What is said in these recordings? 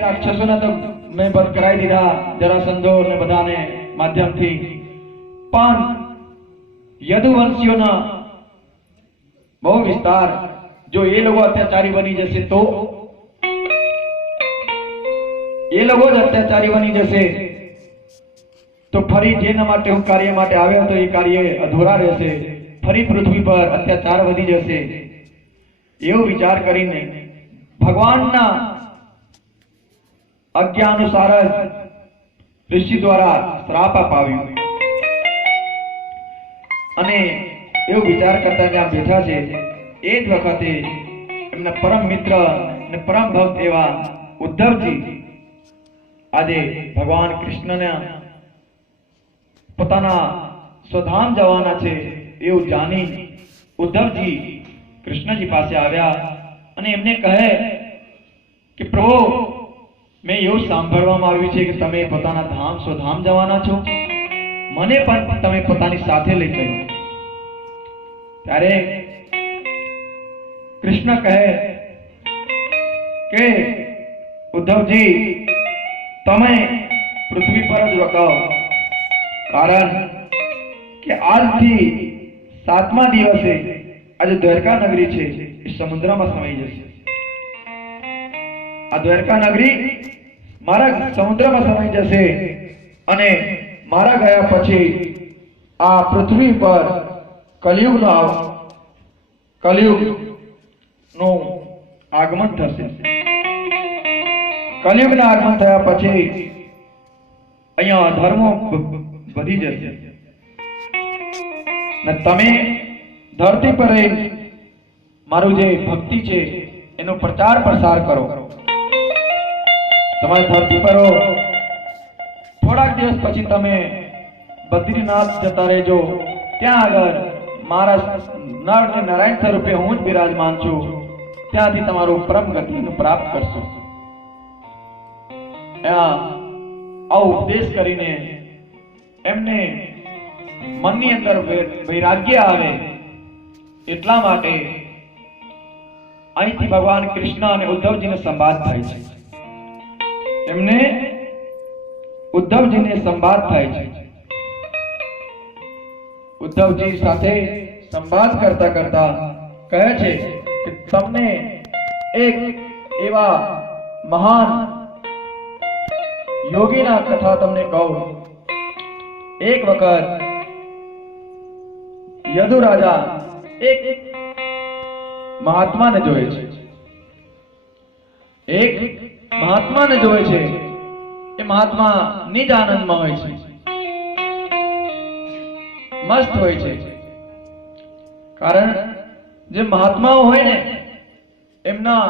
રાક્ષસોને તો મેં બંધ કરાવી દીધા જરાસંધો ને બધાને માધ્યમથી, પણ યદુવંશીઓના બહુ વિસ્તાર, જો એ લોકો અત્યાચારી બની જશે તો એ લોકો જ અત્યાચારી બની જશે તો ફરી જેના માટે હું કાર્ય માટે આવ્યો હતો એ કાર્ય અધૂરા રહેશે, ફરી પૃથ્વી પર અત્યાચાર વધી જશે. એવો વિચાર કરીને ભગવાનના આજ્ઞા અનુસાર જ ઋષિ દ્વારા શ્રાપ અપાવ્યો. અને એવો વિચાર કરતા જ્યાં બેઠા છે એ જ વખતે એમના પરમ મિત્ર અને પરમ ભક્ત એવા ઉદ્ધવજી આજે ભગવાન કૃષ્ણને પોતાના સ્વધામ જવાના છે એવું જાણી ઉદ્ધવજી કૃષ્ણજી પાસે આવ્યા અને એમને કહે કે પ્રભુ, મેં એવું સાંભળવામાં આવ્યું છે કે તમે પોતાના ધામ સ્વધામ જવાના છો, મને પણ તમે પોતાની સાથે લઈ ચલો. ત્યારે કૃષ્ણ કહે કે ઉદ્ધવજી, તમે પૃથ્વી પર જ રોકાઓ, કારણ કે આજથી 7મા દિવસે આજે દ્વારકા નગરી છે એ સમુદ્રમાં સમાઈ જશે. આ દ્વારકા નગરી મારા સમુદ્રમાં સમાઈ જશે અને મારા ગયા પછી આ પૃથ્વી પર કલિયુગનું આગમન થશે. કલિયુગના આગમન થયા પછી અહીંયા ધર્મો વધી જશે ને તમે ધરતી પર મારું જે ભક્તિ છે એનો પ્રચાર પ્રસાર કરો. તમારી ધરતી પર થોડાક દિવસ પછી તમે બદ્રીનાથ જતા રહેજો, ત્યાં આગળ મારા નર નારાયણ સ્વરૂપે હું જ બિરાજમાન છું, ત્યાંથી તમારું પરમ ગતિનું પ્રાપ્ત કરશો. આવો ઉપદેશ કરીને એમને મનની અંદર વૈરાગ્ય આવે એટલા માટે અહીંથી ભગવાન કૃષ્ણ અને ઉદ્ધવજીને સંવાદ થાય છે. એમને ઉદ્ધવજીને સંવાદ થાય છે. ઉદ્ધવજી સાથે સંવાદ કરતા કરતા કહે છે કે તમને એક એવા મહાન યોગીના કથા તમને કહું. એક વખત યદુ રાજા એક મહાત્માને જોવે છે. એક મહાત્માને જોવે છે. એ મહાત્મા નિજ આનંદમાં હોય છે, મસ્ત હોય છે. કારણ જે મહાત્માઓ હોય ને એમના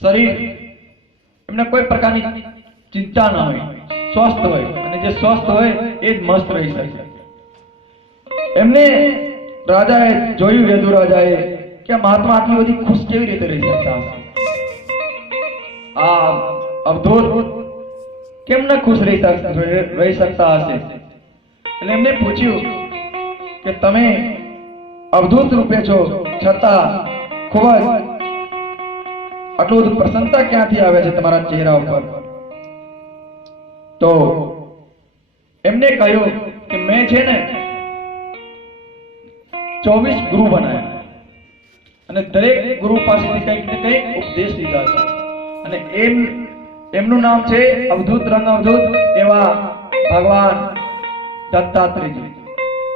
શરીર, એમને કોઈ પ્રકારની ચિંતા ના હોય, સ્વસ્થ હોય, અને જે સ્વસ્થ હોય એ જ મસ્ત રહી શકે. એમને રાજાએ જોયું, યદુ રાજાએ, કે મહાત્મા આટલી બધી ખુશ કેવી રીતે રહી શકતા હશે, આ અવધૂત કેમ ન ખુશ રહી શકતા હશે. એટલે એમને પૂછ્યું કે તમે અવધૂત રૂપે છો છતાં ખૂબ જ આટલું બધું પ્રસન્નતા ક્યાંથી આવે છે તમારા ચહેરા ઉપર? તો એમને કહ્યું કે મેં છે ને 24 ગુરુ બનાવ્યા અને દરેક ગુરુ પાસેથી કંઈક ને કંઈક ઉપદેશ લીધા છે, અને એમનું નામ છે અવધૂત રંગ અવધૂત એવા ભગવાન દત્તાત્રેય.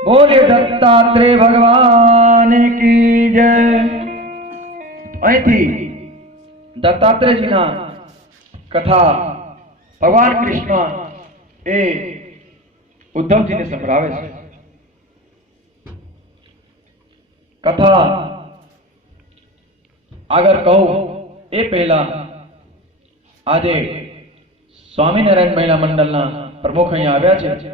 બોલે દત્તાત્રેય ભગવાન કી જય. અહીંથી દત્તાત્રેયજીના કથા ભગવાન કૃષ્ણ એ ઉદ્ધવજીને સંભળાવે છે. કથા આગળ કહું એ પહેલા આજે સ્વામિનારાયણ મહિલા મંડળના પ્રમુખ અહીંયા આવ્યા છે.